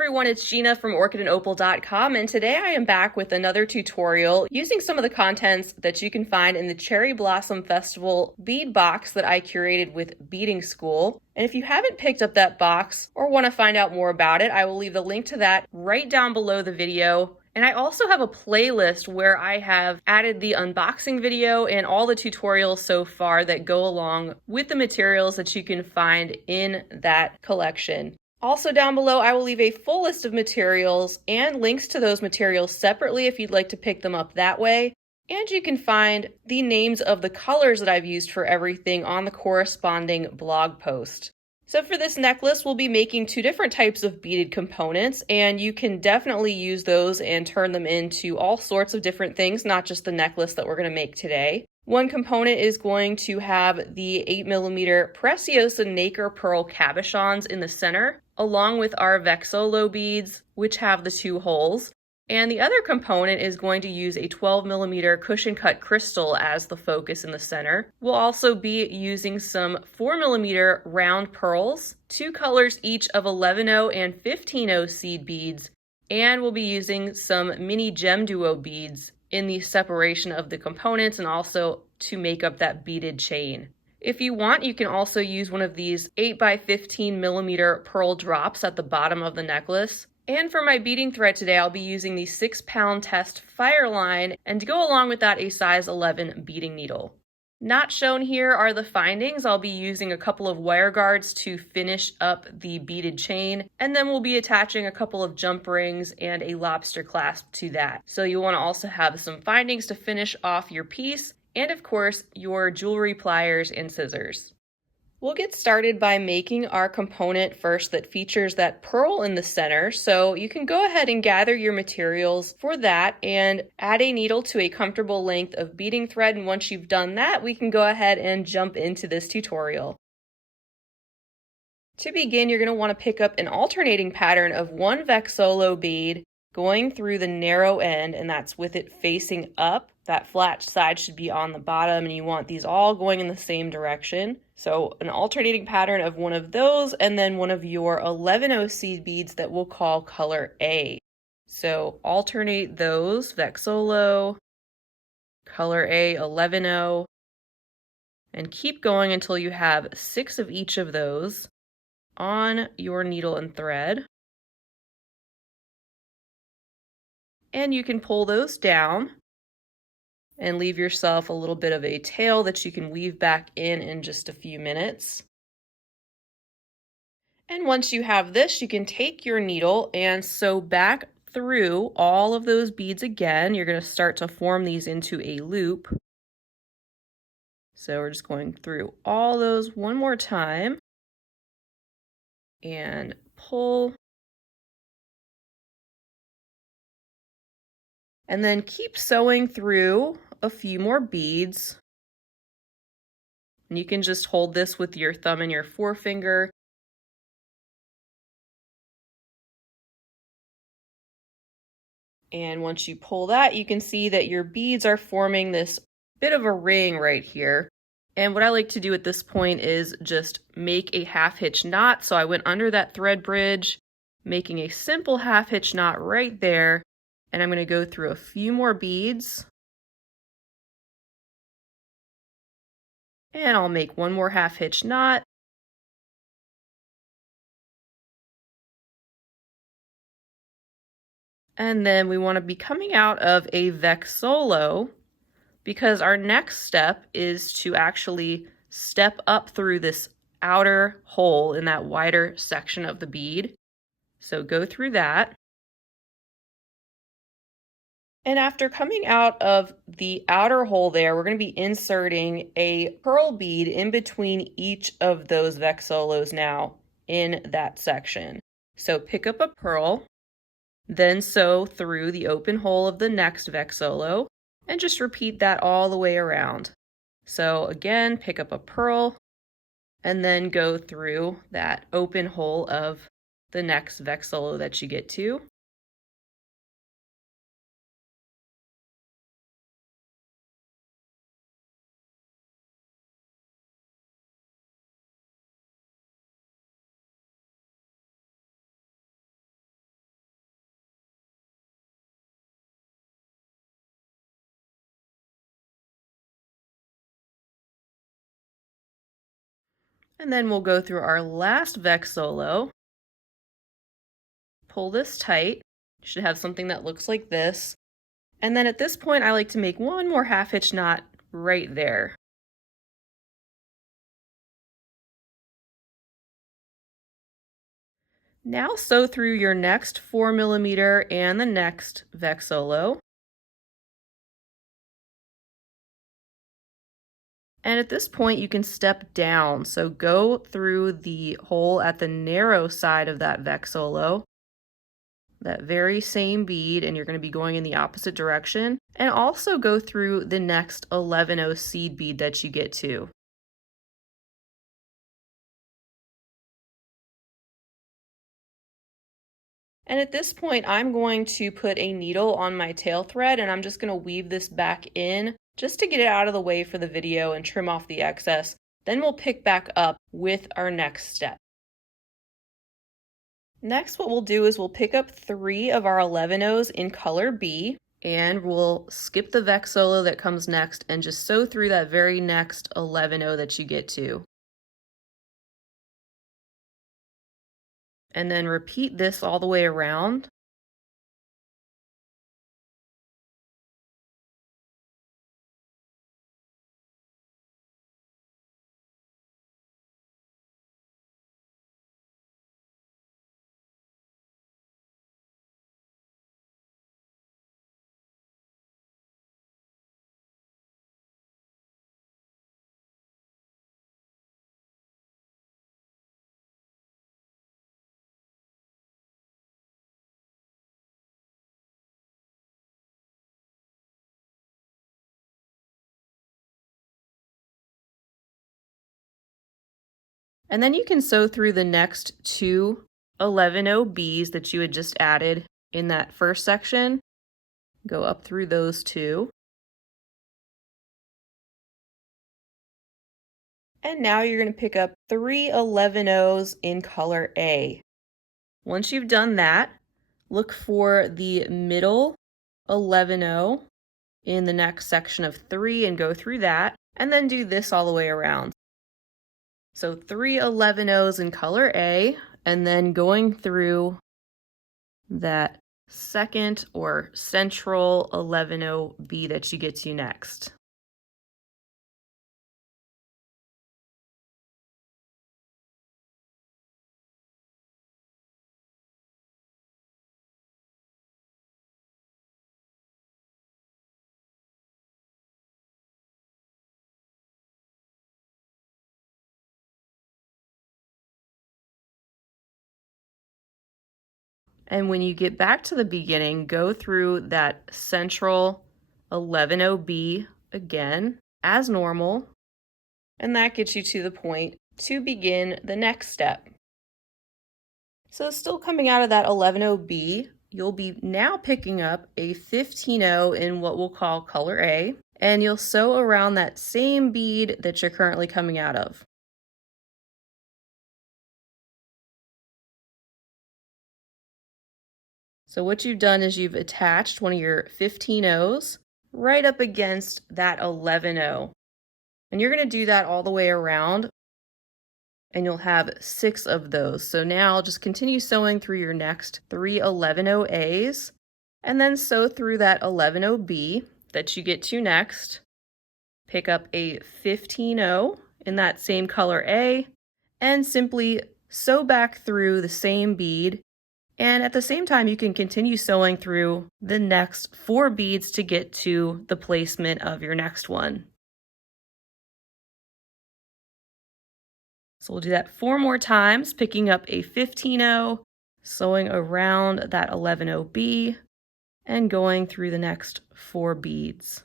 everyone, it's Gina from orchidandopal.com, and today I am back with another tutorial using some of the contents that you can find in the Cherry Blossom Festival bead box that I curated with Beading School. And if you haven't picked up that box or want to find out more about it, I will leave the link to that right down below the video. And I also have a playlist where I have added the unboxing video and all the tutorials so far that go along with the materials that you can find in that collection. Also down below, I will leave a full list of materials and links to those materials separately if you'd like to pick them up that way. And you can find the names of the colors that I've used for everything on the corresponding blog post. So for this necklace, we'll be making two different types of beaded components, and you can definitely use those and turn them into all sorts of different things, not just the necklace that we're going to make today. One component is going to have the 8mm Preciosa Nacre Pearl Cabochons in the center, along with our Vexolo beads, which have the two holes. And the other component is going to use a 12mm cushion cut crystal as the focus in the center. We'll also be using some 4mm round pearls, two colors each of 11/0 and 15/0 seed beads, and we'll be using some Mini GemDuo beads in the separation of the components and also to make up that beaded chain. If you want, you can also use one of these 8x15mm pearl drops at the bottom of the necklace. And for my beading thread today, I'll be using the 6-pound test FireLine, and to go along with that, a size 11 beading needle. Not shown here are the findings. I'll be using a couple of wire guards to finish up the beaded chain, and then we'll be attaching a couple of jump rings and a lobster clasp to that. So you want to also have some findings to finish off your piece, and of course, your jewelry pliers and scissors. We'll get started by making our component first that features that pearl in the center. So you can go ahead and gather your materials for that and add a needle to a comfortable length of beading thread. And once you've done that, we can go ahead and jump into this tutorial. To begin, you're going to want to pick up an alternating pattern of one Vexolo bead going through the narrow end, and that's with it facing up. That flat side should be on the bottom, and you want these all going in the same direction. So an alternating pattern of one of those, and then one of your 11/0 seed beads that we'll call color A. So alternate those, Vexolo, color A, 11/0, and keep going until you have 6 of each of those on your needle and thread. And you can pull those down and leave yourself a little bit of a tail that you can weave back in just a few minutes. And once you have this, you can take your needle and sew back through all of those beads again. You're going to start to form these into a loop. So we're just going through all those one more time and pull. And then keep sewing through a few more beads. And you can just hold this with your thumb and your forefinger. And once you pull that, you can see that your beads are forming this bit of a ring right here. And what I like to do at this point is just make a half hitch knot. So I went under that thread bridge, making a simple half hitch knot right there. And I'm going to go through a few more beads. And I'll make one more half hitch knot. And then we want to be coming out of a Vexolo because our next step is to actually step up through this outer hole in that wider section of the bead. So go through that. And after coming out of the outer hole there, we're going to be inserting a pearl bead in between each of those Vexolos now in that section. So pick up a pearl, then sew through the open hole of the next Vexolo, and just repeat that all the way around. So again, pick up a pearl, and then go through that open hole of the next Vexolo that you get to. And then we'll go through our last Vexolo. Pull this tight. You should have something that looks like this. And then at this point, I like to make one more half hitch knot right there. Now sew through your next 4mm and the next Vexolo. And at this point, you can step down. So go through the hole at the narrow side of that Vexolo, that very same bead, and you're going to be going in the opposite direction. And also go through the next 11-0 seed bead that you get to. And at this point, I'm going to put a needle on my tail thread, and I'm just going to weave this back in just to get it out of the way for the video and trim off the excess. Then we'll pick back up with our next step. Next, what we'll do is we'll pick up 3 of our 11-0s in color B, and we'll skip the Vexolo that comes next and just sew through that very next 11-0 that you get to. And then repeat this all the way around. And then you can sew through the next 2 11-0 Bs that you had just added in that first section. Go up through those 2. And now you're going to pick up 3 11-0s in color A. Once you've done that, look for the middle 11-0 in the next section of 3 and go through that, and then do this all the way around. So 3 11-0s in color A, and then going through that second or central 11-0 B that you get to next. And when you get back to the beginning, go through that central 11-0 B again as normal, and that gets you to the point to begin the next step. So still coming out of that 11-0 B, you'll be now picking up a 15-0 in what we'll call color A, and you'll sew around that same bead that you're currently coming out of. So what you've done is you've attached one of your 15-0s right up against that 11-0. And you're going to do that all the way around, and you'll have 6 of those. So now just continue sewing through your next 3 11-0 A's, and then sew through that 11-0 B that you get to next. Pick up a 15-0 in that same color A, and simply sew back through the same bead. And at the same time, you can continue sewing through the next 4 beads to get to the placement of your next one. So we'll do that 4 more times, picking up a 15-0, sewing around that 11-0 B, and going through the next 4 beads.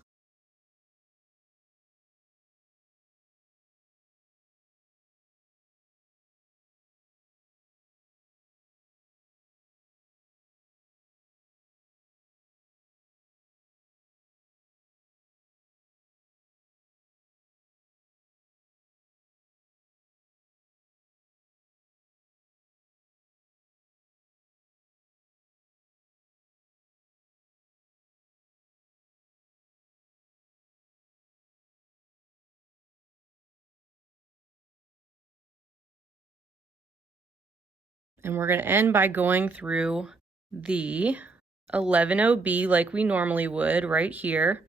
And we're going to end by going through the 11-0B like we normally would right here.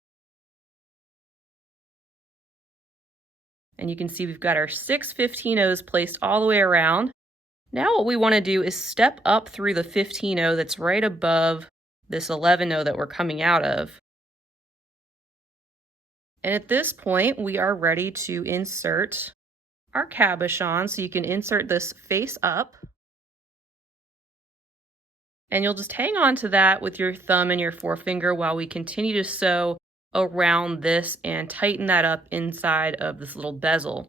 And you can see we've got our 6 15-0s placed all the way around. Now what we want to do is step up through the 15-0 that's right above this 11-0 that we're coming out of. And at this point, we are ready to insert our cabochon. So you can insert this face up. And you'll just hang on to that with your thumb and your forefinger while we continue to sew around this and tighten that up inside of this little bezel.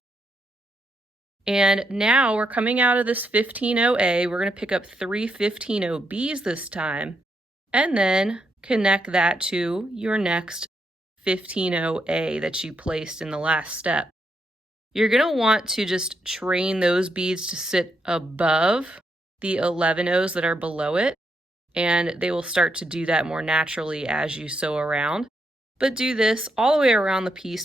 And now we're coming out of this 15-0A. We're going to pick up 3 15-0Bs this time, and then connect that to your next 15-0A that you placed in the last step. You're going to want to just train those beads to sit above the 11-0s that are below it, and they will start to do that more naturally as you sew around. But do this all the way around the piece,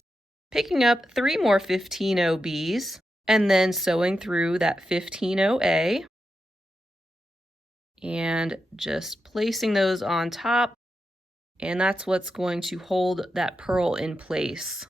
picking up 3 more 15-0Bs, and then sewing through that 15-0A and just placing those on top, and that's what's going to hold that pearl in place.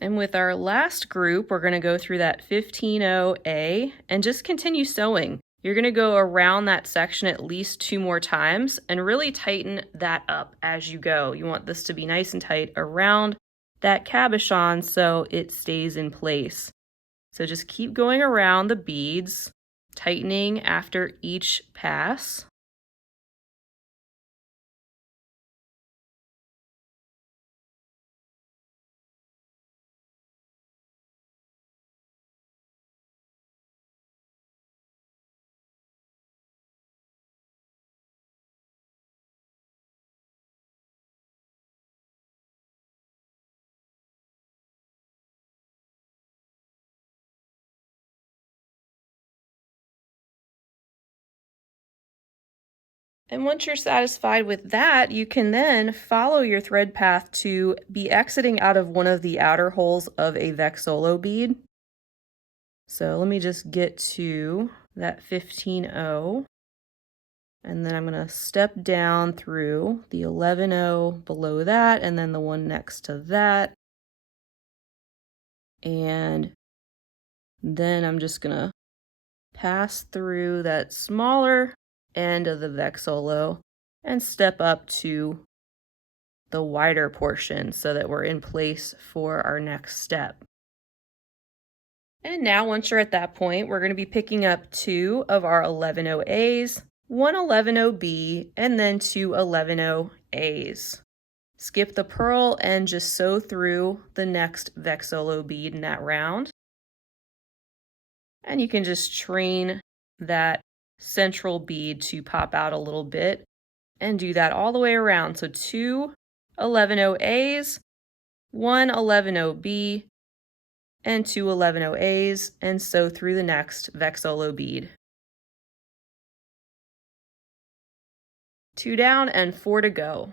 And with our last group, we're going to go through that 15-0A and just continue sewing. You're going to go around that section at least 2 more times and really tighten that up as you go. You want this to be nice and tight around that cabochon so it stays in place. So just keep going around the beads, tightening after each pass. And once you're satisfied with that, you can then follow your thread path to be exiting out of one of the outer holes of a Vexolo bead. So let me just get to that 15-0, and then I'm going to step down through the 11-0 below that, and then the one next to that. And then I'm just going to pass through that smaller end of the Vexolo and step up to the wider portion so that we're in place for our next step. And now once you're at that point, we're going to be picking up 2 of our 11-0As, 1 11-0B, and then 2 11-0As. Skip the purl and just sew through the next Vexolo bead in that round. And you can just train that central bead to pop out a little bit and do that all the way around. So 2 11-0As, 1 11-0B, and 2 11-0As, and sew through the next Vexolo bead. 2 down and 4 to go.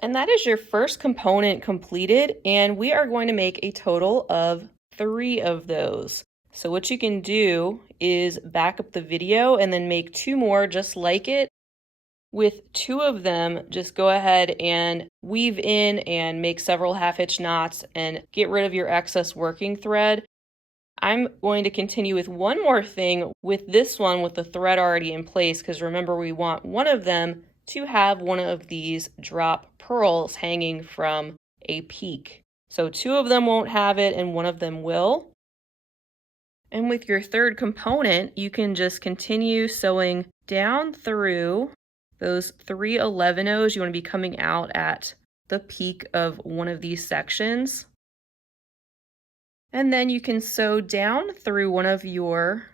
And that is your first component completed, and we are going to make a total of 3 of those. So what you can do is back up the video and then make 2 more just like it. With 2 of them, just go ahead and weave in and make several half-hitch knots and get rid of your excess working thread. I'm going to continue with one more thing with this one with the thread already in place, because remember, we want one of them to have one of these drop pearls hanging from a peak. So 2 of them won't have it and one of them will. And with your third component, you can just continue sewing down through those 3 11-ohs. You want to be coming out at the peak of one of these sections. And then you can sew down through one of your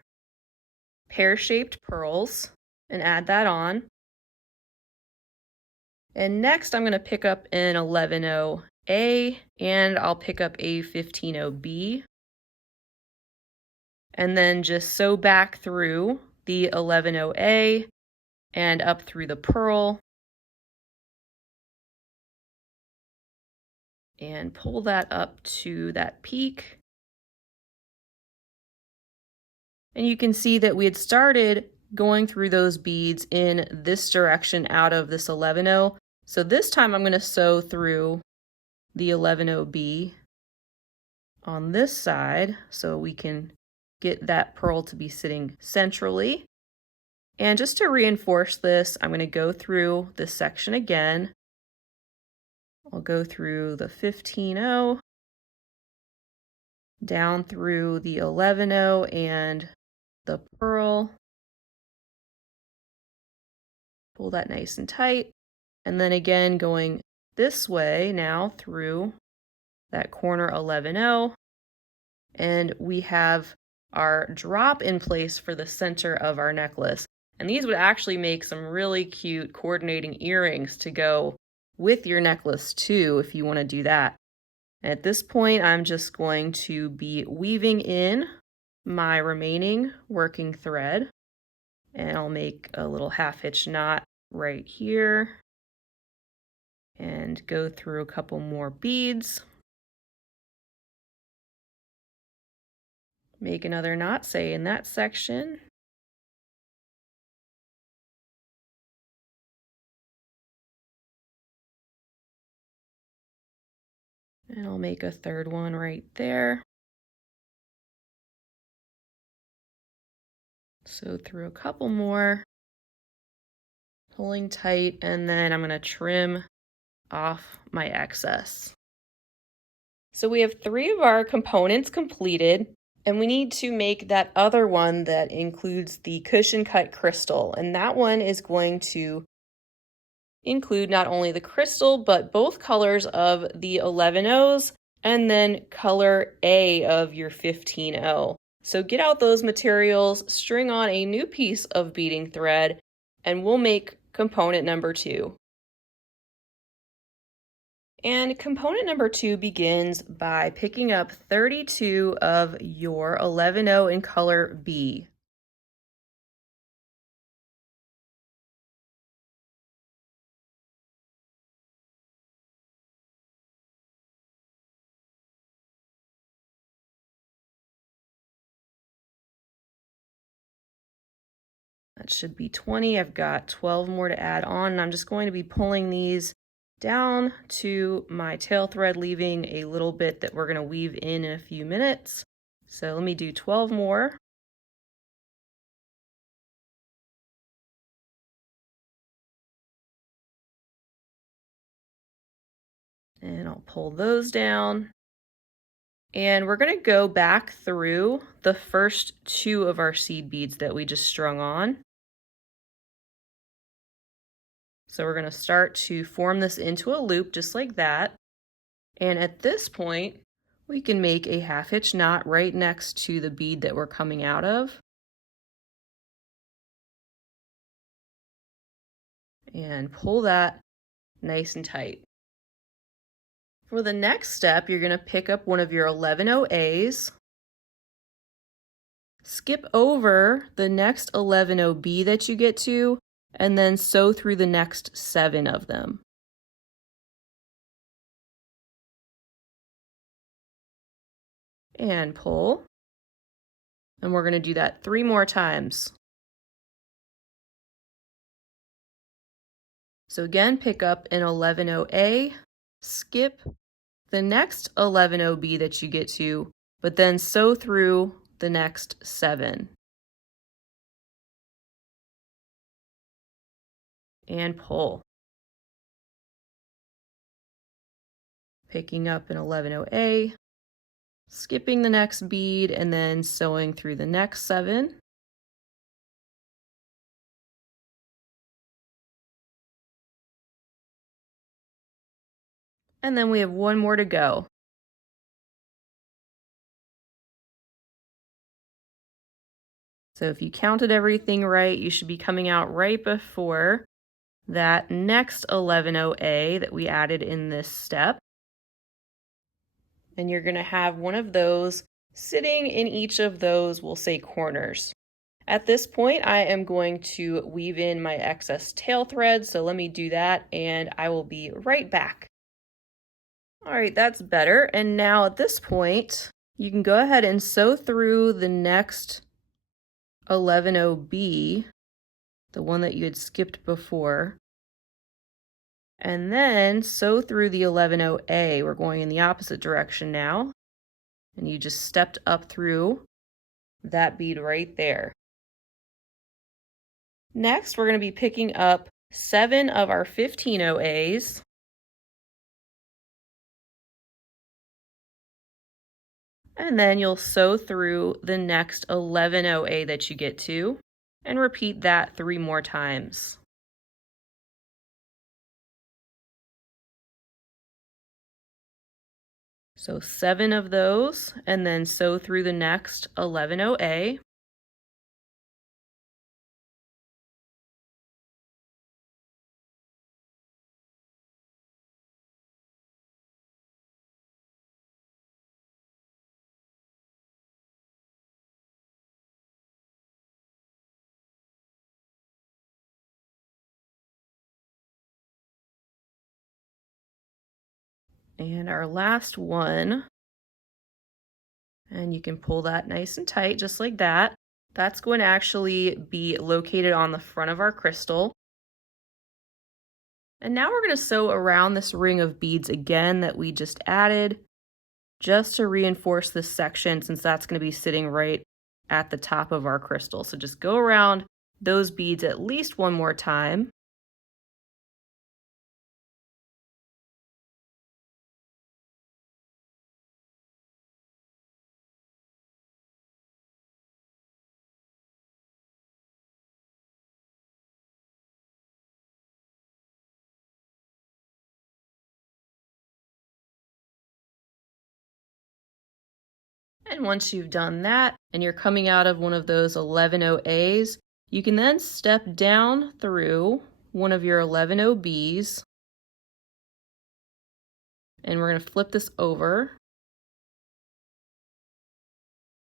pear-shaped pearls and add that on. And next I'm going to pick up an 11-0A and I'll pick up a 15-0B. And then just sew back through the 11-0A and up through the pearl. And pull that up to that peak. And you can see that we had started going through those beads in this direction out of this 11-0. So this time I'm going to sew through the 11-0B on this side so we can get that pearl to be sitting centrally. And just to reinforce this, I'm going to go through this section again. I'll go through the 15-0, down through the 11-0 and the pearl. Pull that nice and tight. And then again, going this way now through that corner 11-0. And we have our drop in place for the center of our necklace. And these would actually make some really cute coordinating earrings to go with your necklace too, if you want to do that. At this point, I'm just going to be weaving in my remaining working thread, and I'll make a little half-hitch knot right here and go through a couple more beads. Make another knot, say in that section. And I'll make a third one right there. Sew through a couple more, pulling tight, and then I'm going to trim off my excess. So we have 3 of our components completed, and we need to make that other one that includes the cushion cut crystal, and that one is going to include not only the crystal but both colors of the 11-ohs and then color A of your 15-oh. So get out those materials, string on a new piece of beading thread, and we'll make component number 2. And component number 2 begins by picking up 32 of your 11-oh in color B. That should be 20. I've got 12 more to add on, and I'm just going to be pulling these down to my tail thread, leaving a little bit that we're going to weave in a few minutes. So let me do 12 more. And I'll pull those down. And we're going to go back through the first 2 of our seed beads that we just strung on. So we're going to start to form this into a loop just like that. And at this point, we can make a half-hitch knot right next to the bead that we're coming out of. And pull that nice and tight. For the next step, you're going to pick up one of your 11-ohs, skip over the next 11-oh-B that you get to, and then sew through the next 7 of them. and pull. And we're going to do that 3 more times. So again, pick up an 11-0A, skip the next 11-0B that you get to, but then sew through the next 7. And pull. Picking up an 11-0A, skipping the next bead, and then sewing through the next 7. And then we have 1 more to go. So if you counted everything right, you should be coming out right before that next 11-0A that we added in this step. And you're going to have one of those sitting in each of those, we'll say, corners. At this point, I am going to weave in my excess tail thread, so let me do that and I will be right back. All right, that's better. And now at this point, you can go ahead and sew through the next 11-0B, the one that you had skipped before, and then sew through the 11-0A. We're going in the opposite direction now, and you just stepped up through that bead right there. Next, we're going to be picking up 7 of our 15-0As, and then you'll sew through the next 11-0A that you get to, and repeat that 3 more times. So 7 of those, and then sew through the next 11-0A. And our last one, and you can pull that nice and tight just like that. That's going to actually be located on the front of our crystal. And now we're going to sew around this ring of beads again that we just added, just to reinforce this section, since that's going to be sitting right at the top of our crystal. So just go around those beads at least 1 more time. And once you've done that, and you're coming out of one of those 11-0As, you can then step down through one of your 11-0Bs, and we're going to flip this over.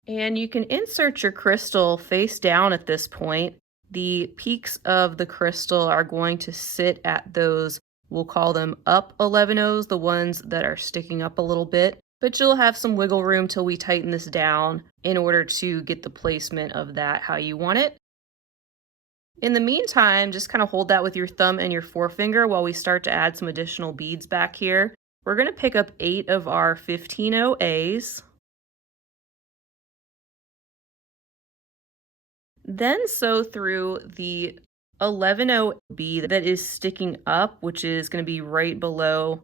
And you can insert your crystal face down at this point. The peaks of the crystal are going to sit at those, we'll call them up 11-Os, the ones that are sticking up a little bit. But you'll have some wiggle room till we tighten this down in order to get the placement of that how you want it. In the meantime, just kind of hold that with your thumb and your forefinger while we start to add some additional beads back here. We're going to pick up 8 of our 15-0As. Then sew through the 11-0B that is sticking up, which is going to be right below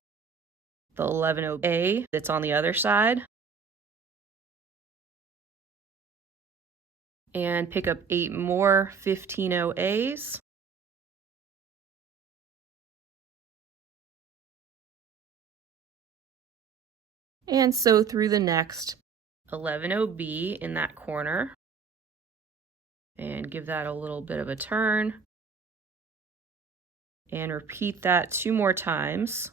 the 11-0A that's on the other side. And pick up 8 more 15-0As. And sew through the next 11-0B in that corner. And give that a little bit of a turn. And repeat that 2 more times.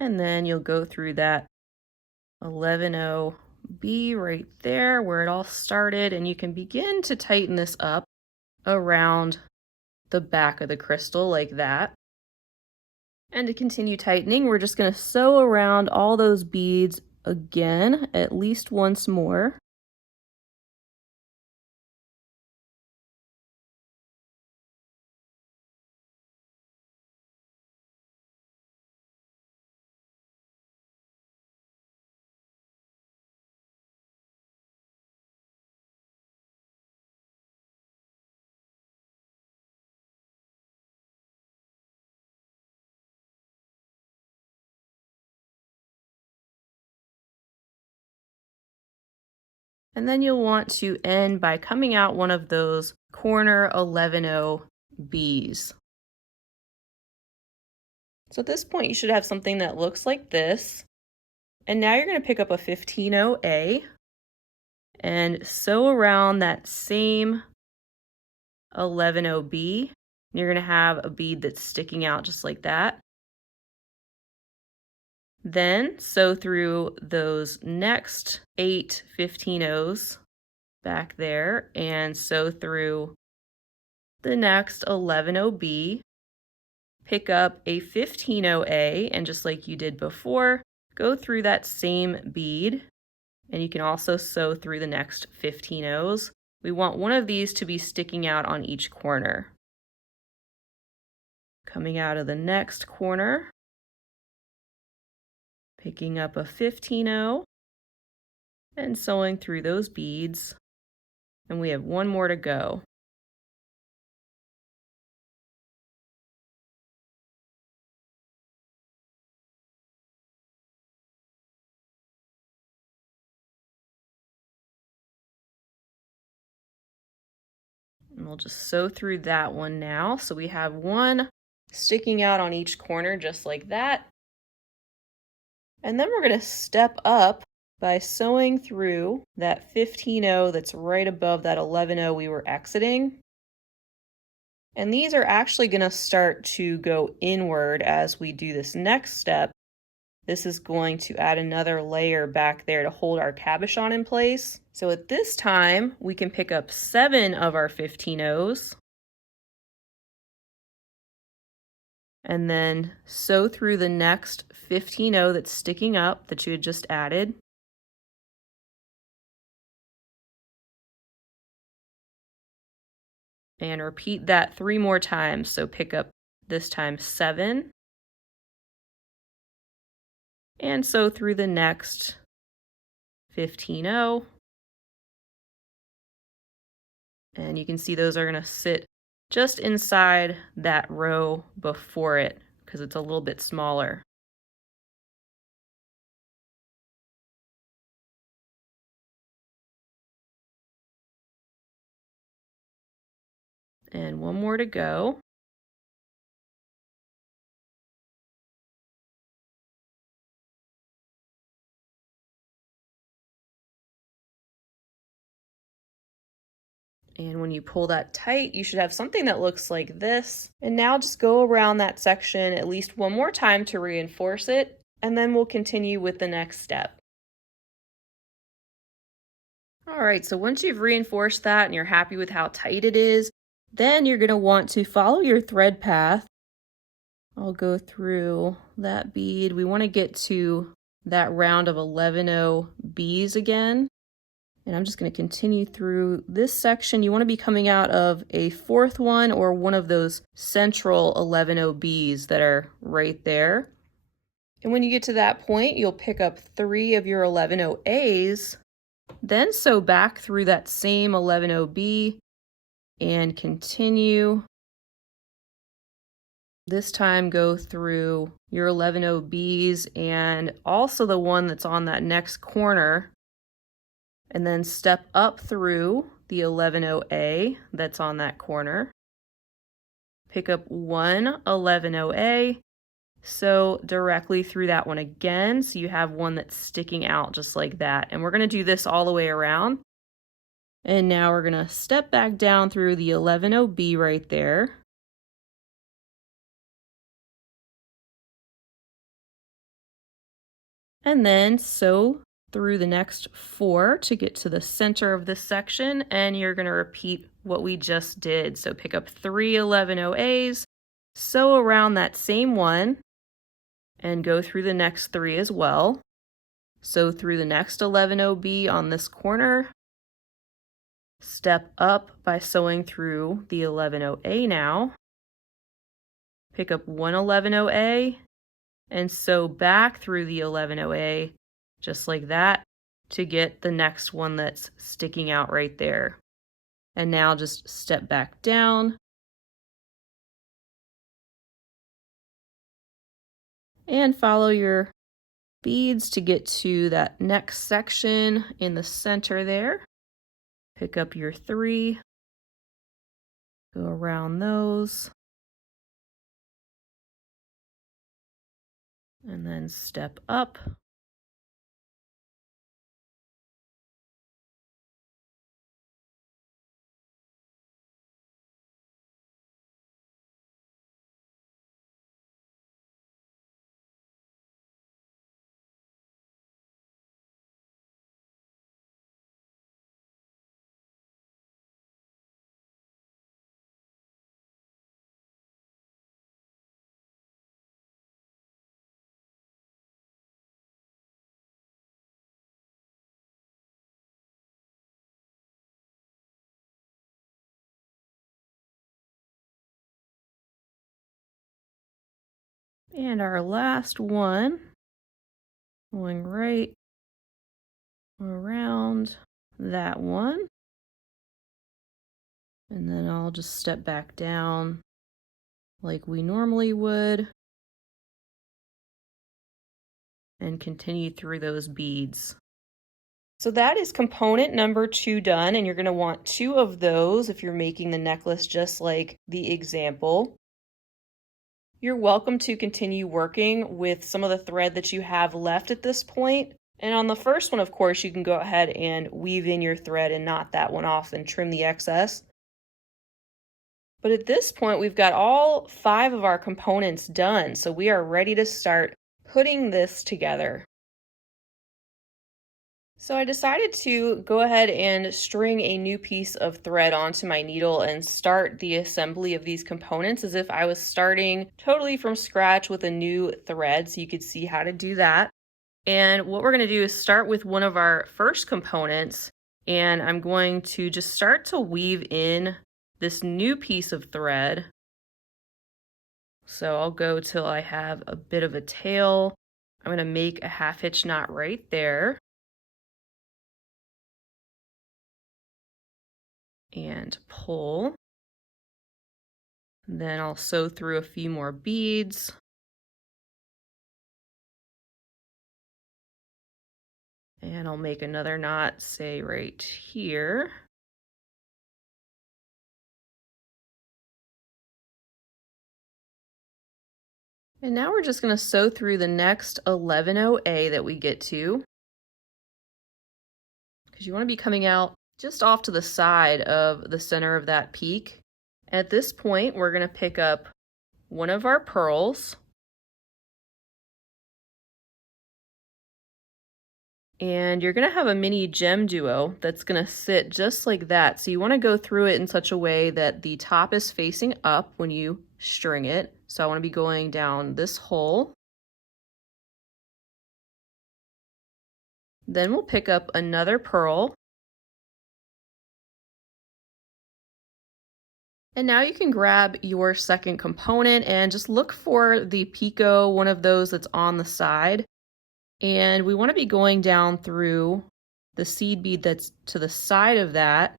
And then you'll go through that 11O B right there where it all started, and you can begin to tighten this up around the back of the crystal like that. And to continue tightening, we're just going to sew around all those beads again, at least once more. And then you'll want to end by coming out one of those corner 11O Bs. So at this point, you should have something that looks like this. And now you're going to pick up a 15O-A and sew around that same 11O-B. You're going to have a bead that's sticking out just like that. Then sew through those next 8 15Os back there and sew through the next 11O-B. Pick up a 15O-A and just like you did before, go through that same bead, and you can also sew through the next 15Os. We want one of these to be sticking out on each corner. Coming out of the next corner, picking up a 15O and sewing through those beads, and we have one more to go. And we'll just sew through that one now. So we have one sticking out on each corner just like that. And then we're going to step up by sewing through that 15O that's right above that 11O we were exiting. And these are actually going to start to go inward as we do this next step. This is going to add another layer back there to hold our cabochon in place. So at this time, we can pick up 7 of our 15Os and then sew through the next 15O that's sticking up that you had just added. And repeat that 3 more times. So pick up this time 7 and sew through the next 15O. And you can see those are going to sit just inside that row before it because it's a little bit smaller. And one more to go. And when you pull that tight, you should have something that looks like this. And now just go around that section at least one more time to reinforce it, and then we'll continue with the next step. All right, so once you've reinforced that and you're happy with how tight it is, then you're going to want to follow your thread path. I'll go through that bead. We want to get to that round of 11O Bs again. And I'm just going to continue through this section. You want to be coming out of a 4th one or one of those central 11O Bs that are right there. And when you get to that point, you'll pick up 3 of your 11O As, then sew back through that same 11O B and continue. This time go through your 11O Bs and also the one that's on that next corner, and then step up through the 11O-A that's on that corner. Pick up one 11O-A, sew directly through that one again so you have one that's sticking out just like that. And we're going to do this all the way around. And now we're going to step back down through the 11O-B right there. And then sew through the next 4 to get to the center of this section, and you're going to repeat what we just did. So pick up 3 11 OAs, sew around that same one, and go through the next 3 as well. Sew through the next 11 OB on this corner. Step up by sewing through the 11 OA now. Pick up 1 11 OA and sew back through the 11 OA just like that to get the next one that's sticking out right there. And now just step back down and follow your beads to get to that next section in the center there. Pick up your 3, go around those, and then step up. And our last one, going right around that one. And then I'll just step back down like we normally would and continue through those beads. So that is component number 2 done, and you're going to want 2 of those if you're making the necklace just like the example. You're welcome to continue working with some of the thread that you have left at this point. And on the first one, of course, you can go ahead and weave in your thread and knot that one off and trim the excess. But at this point, we've got all 5 of our components done, so we are ready to start putting this together. So I decided to go ahead and string a new piece of thread onto my needle and start the assembly of these components as if I was starting totally from scratch with a new thread, so you could see how to do that. And what we're going to do is start with one of our first components, and I'm going to just start to weave in this new piece of thread. So I'll go till I have a bit of a tail. I'm going to make a half hitch knot right there. And pull. Then I'll sew through a few more beads. And I'll make another knot, say right here. And now we're just going to sew through the next 11 OA that we get to, because you want to be coming out just off to the side of the center of that peak. At this point, we're going to pick up one of our pearls, and you're going to have a Mini GemDuo that's going to sit just like that. So you want to go through it in such a way that the top is facing up when you string it. So I want to be going down this hole. Then we'll pick up another pearl. And now you can grab your second component and just look for the picot, one of those that's on the side. And we want to be going down through the seed bead that's to the side of that.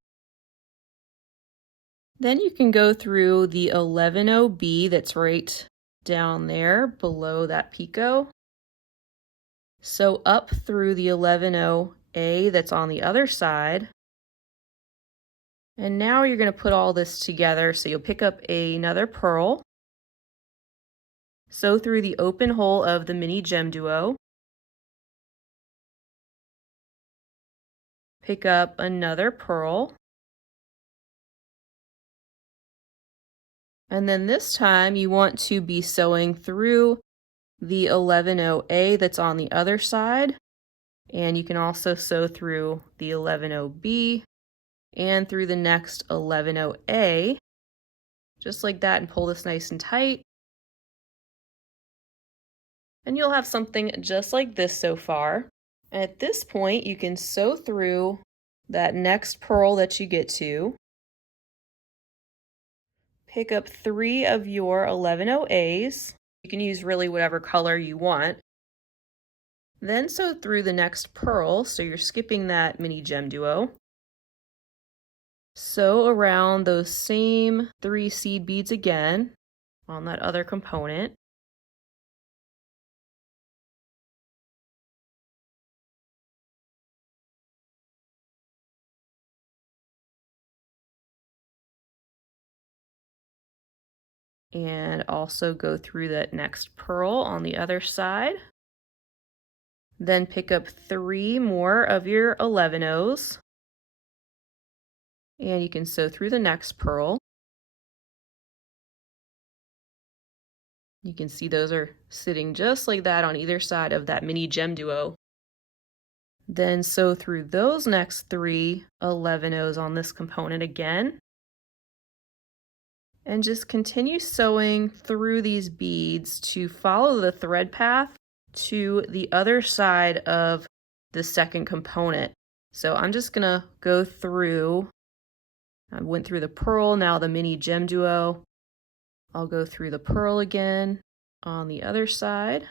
Then you can go through the 11 OB that's right down there below that picot. Sew up through the 11 OA that's on the other side. And now you're going to put all this together. So you'll pick up another pearl, sew through the open hole of the Mini GemDuo, pick up another pearl, and then this time you want to be sewing through the 11-0A that's on the other side, and you can also sew through the 11-0B and through the next 11-0A, just like that, and pull this nice and tight. And you'll have something just like this so far. At this point, you can sew through that next purl that you get to. Pick up 3 of your 11-0As. You can use really whatever color you want. Then sew through the next purl, so you're skipping that Mini GemDuo. Sew around those same 3 seed beads again on that other component. And also go through that next purl on the other side. Then pick up 3 more of your 11-0s, and you can sew through the next purl. You can see those are sitting just like that on either side of that Mini GemDuo. Then sew through those next 3 11-0s on this component again. And just continue sewing through these beads to follow the thread path to the other side of the second component. So I'm just gonna go through, I went through the purl, now the Mini GemDuo. I'll go through the purl again on the other side.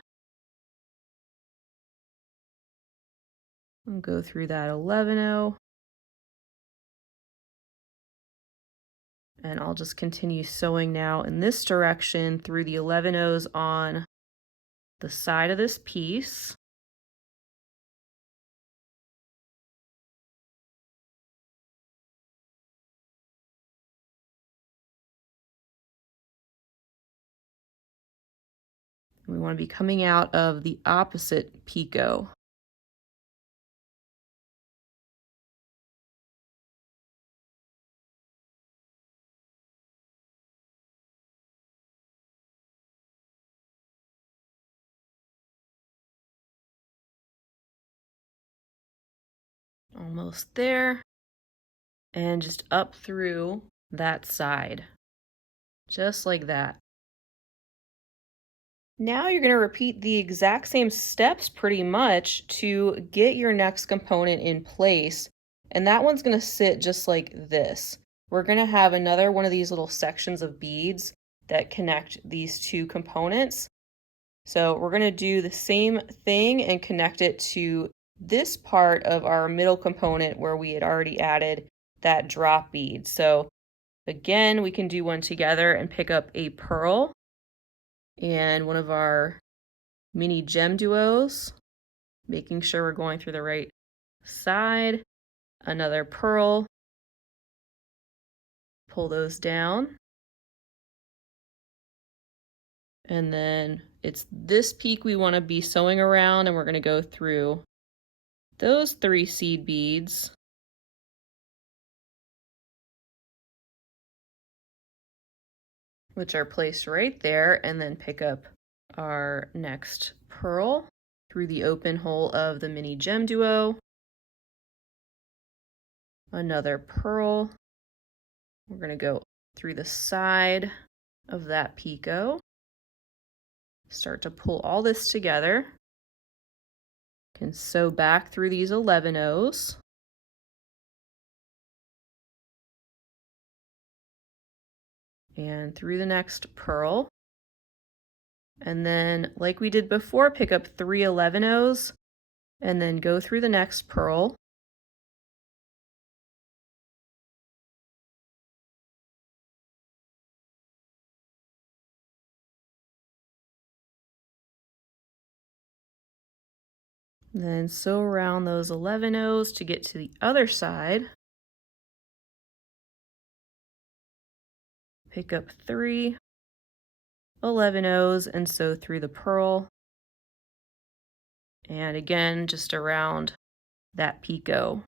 And go through that 11-0. And I'll just continue sewing now in this direction through the 11-0s on the side of this piece. We want to be coming out of the opposite picot. Almost there. And just up through that side. Just like that. Now you're going to repeat the exact same steps pretty much to get your next component in place. And that one's going to sit just like this. We're going to have another one of these little sections of beads that connect these 2 components. So we're going to do the same thing and connect it to this part of our middle component where we had already added that drop bead. So again, we can do one together and pick up a purl and one of our Mini GemDuos, making sure we're going through the right side, another purl, pull those down, and then it's this peak we want to be sewing around, and we're going to go through those 3 seed beads, which are placed right there, and then pick up our next purl through the open hole of the Mini GemDuo, another purl. We're going to go through the side of that picot, start to pull all this together. Can sew back through these 11-0s. And through the next purl. And then, like we did before, pick up 3 11-0s and then go through the next purl. Then sew around those 11-0s to get to the other side. Pick up 3 11-0s and sew through the purl. And again, just around that picot.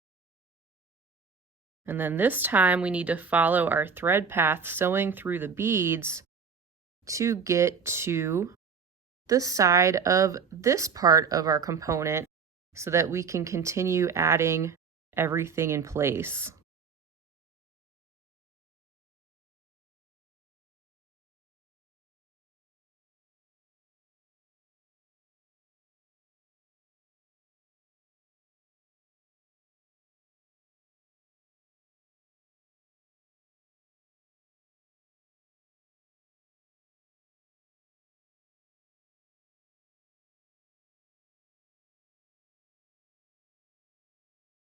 And then this time we need to follow our thread path, sewing through the beads to get to the side of this part of our component so that we can continue adding everything in place.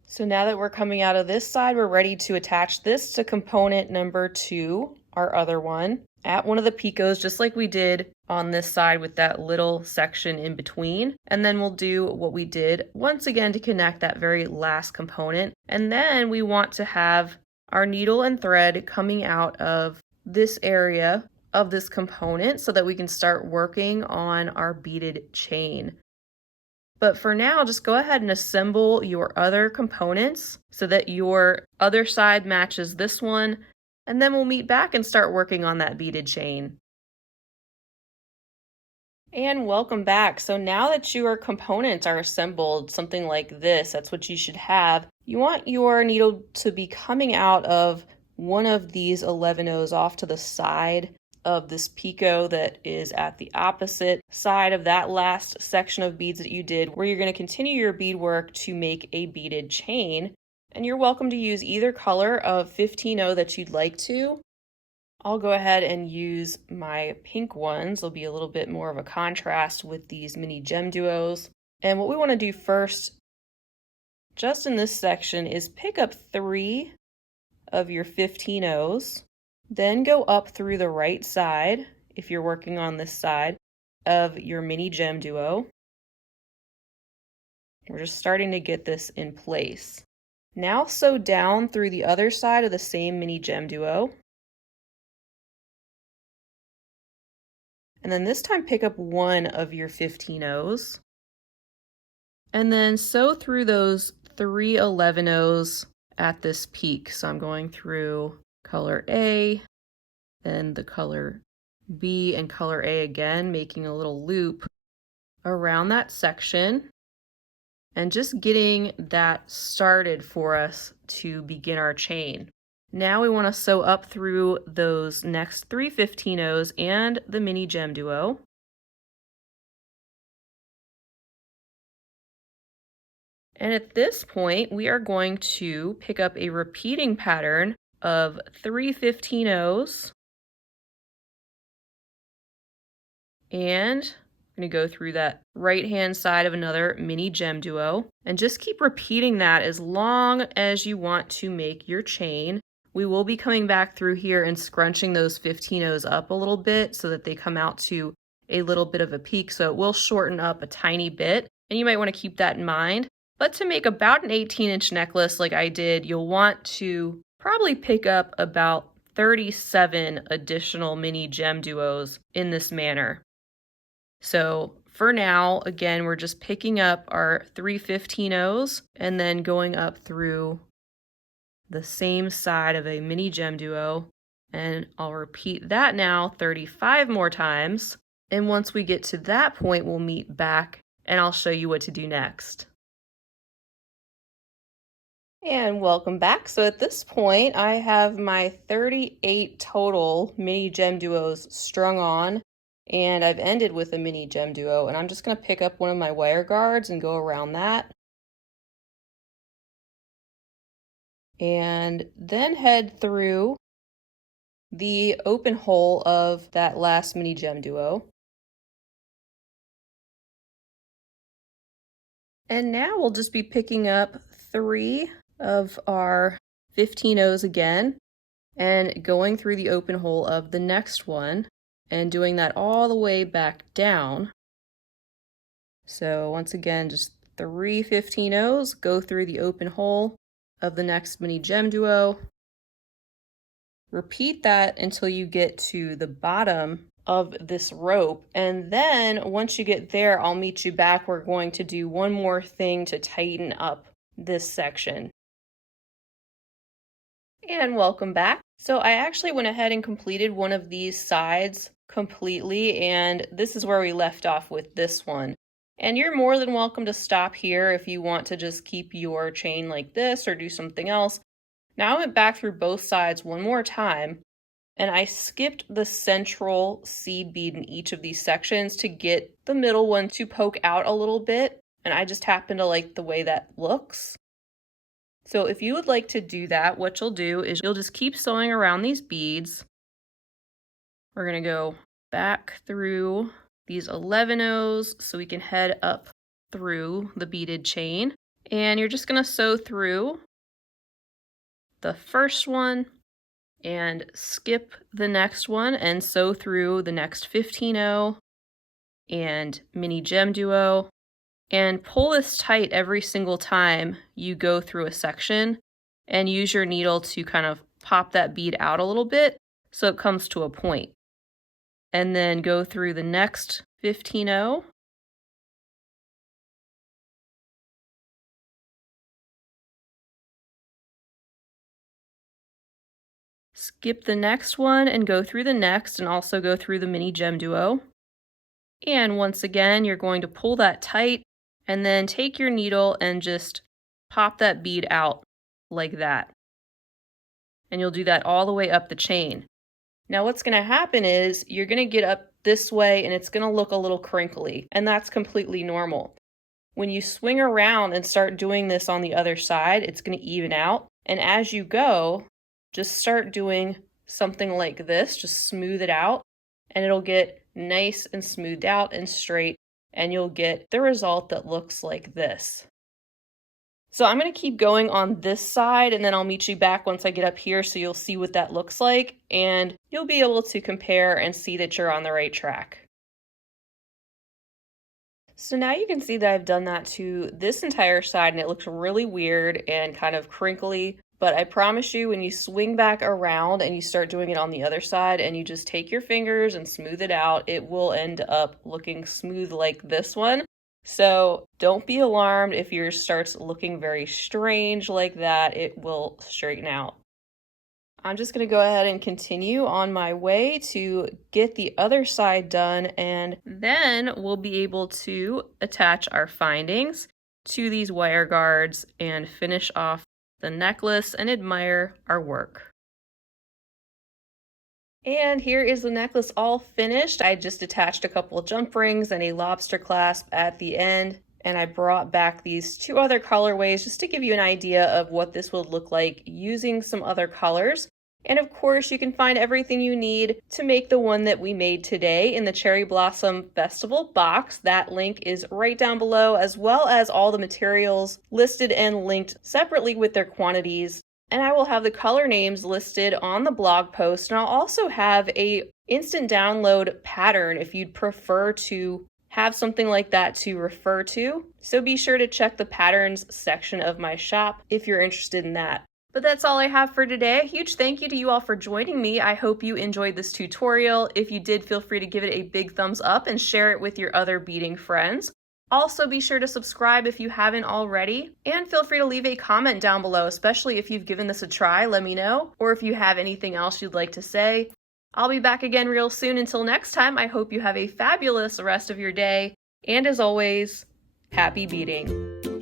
So now that we're coming out of this side, we're ready to attach this to component number 2, our other one, at one of the picots, just like we did on this side with that little section in between. And then we'll do what we did once again to connect that very last component. And then we want to have our needle and thread coming out of this area of this component so that we can start working on our beaded chain. But for now, just go ahead and assemble your other components so that your other side matches this one, and then we'll meet back and start working on that beaded chain. And welcome back. So now that your components are assembled, something like this, that's what you should have. You want your needle to be coming out of one of these 11 O's off to the side of this picot that is at the opposite side of that last section of beads that you did, where you're going to continue your beadwork to make a beaded chain. And you're welcome to use either color of 15-0 that you'd like to. I'll go ahead and use my pink ones. They'll be a little bit more of a contrast with these Mini GemDuos. And what we want to do first, just in this section, is pick up 3 of your 15-0s. Then go up through the right side, if you're working on this side, of your Mini GemDuo. We're just starting to get this in place. Now sew down through the other side of the same Mini GemDuo. And then this time pick up 1 of your 15-0s. And then sew through those 3 11-0s at this peak. So I'm going through color A, then the color B and color A again, making a little loop around that section and just getting that started for us to begin our chain. Now we want to sew up through those next 3 15-0s and the Mini GemDuo. And at this point, we are going to pick up a repeating pattern of 3 15-0s. And I'm going to go through that right-hand side of another Mini GemDuo. And just keep repeating that as long as you want to make your chain. We will be coming back through here and scrunching those 15-0s up a little bit so that they come out to a little bit of a peak. So it will shorten up a tiny bit. And you might want to keep that in mind. But to make about an 18-inch necklace like I did, you'll want to probably pick up about 37 additional Mini GemDuos in this manner. So for now, again, we're just picking up our 3 15-0s and then going up through the same side of a Mini GemDuo. And I'll repeat that now 35 more times. And once we get to that point, we'll meet back and I'll show you what to do next. And welcome back. So at this point, I have my 38 total Mini GemDuos strung on, and I've ended with a Mini GemDuo, and I'm just going to pick up one of my wire guards and go around that. And then head through the open hole of that last Mini GemDuo. And now we'll just be picking up 3 of our 15-0s again and going through the open hole of the next one and doing that all the way back down. So once again, just 3 15-0s, go through the open hole of the next Mini GemDuo. Repeat that until you get to the bottom of this rope, and then once you get there, I'll meet you back. We're going to do one more thing to tighten up this section. And welcome back. So I actually went ahead and completed one of these sides completely, and this is where we left off with this one. And you're more than welcome to stop here if you want to just keep your chain like this or do something else. Now I went back through both sides one more time, and I skipped the central seed bead in each of these sections to get the middle one to poke out a little bit, and I just happen to like the way that looks. So if you would like to do that, what you'll do is you'll just keep sewing around these beads. We're going to go back through these 11 O's so we can head up through the beaded chain. And you're just going to sew through the first one and skip the next one and sew through the next 15 O and Mini GemDuo, and pull this tight every single time you go through a section, and use your needle to kind of pop that bead out a little bit so it comes to a point. And then go through the next 15 O. Skip the next one and go through the next, and also go through the Mini GemDuo. And once again, you're going to pull that tight and then take your needle and just pop that bead out like that. And you'll do that all the way up the chain. Now what's going to happen is you're going to get up this way and it's going to look a little crinkly, and that's completely normal. When you swing around and start doing this on the other side, it's going to even out. And as you go, just start doing something like this, just smooth it out, and it'll get nice and smoothed out and straight, and you'll get the result that looks like this. So I'm going to keep going on this side, and then I'll meet you back once I get up here so you'll see what that looks like, and you'll be able to compare and see that you're on the right track. So now you can see that I've done that to this entire side, and it looks really weird and kind of crinkly. But I promise you, when you swing back around and you start doing it on the other side and you just take your fingers and smooth it out, it will end up looking smooth like this one. So don't be alarmed if yours starts looking very strange like that. It will straighten out. I'm just going to go ahead and continue on my way to get the other side done, and then we'll be able to attach our findings to these wire guards and finish off the necklace and admire our work. And here is the necklace all finished. I just attached a couple of jump rings and a lobster clasp at the end, and I brought back these two other colorways just to give you an idea of what this would look like using some other colors. And of course, you can find everything you need to make the one that we made today in the Cherry Blossom Festival box. That link is right down below, as well as all the materials listed and linked separately with their quantities. And I will have the color names listed on the blog post, and I'll also have a instant download pattern if you'd prefer to have something like that to refer to. So be sure to check the patterns section of my shop if you're interested in that. But that's all I have for today. A huge thank you to you all for joining me. I hope you enjoyed this tutorial. If you did, feel free to give it a big thumbs up and share it with your other beading friends. Also, be sure to subscribe if you haven't already, and feel free to leave a comment down below, especially if you've given this a try, let me know, or if you have anything else you'd like to say. I'll be back again real soon. Until next time, I hope you have a fabulous rest of your day, and as always, happy beading.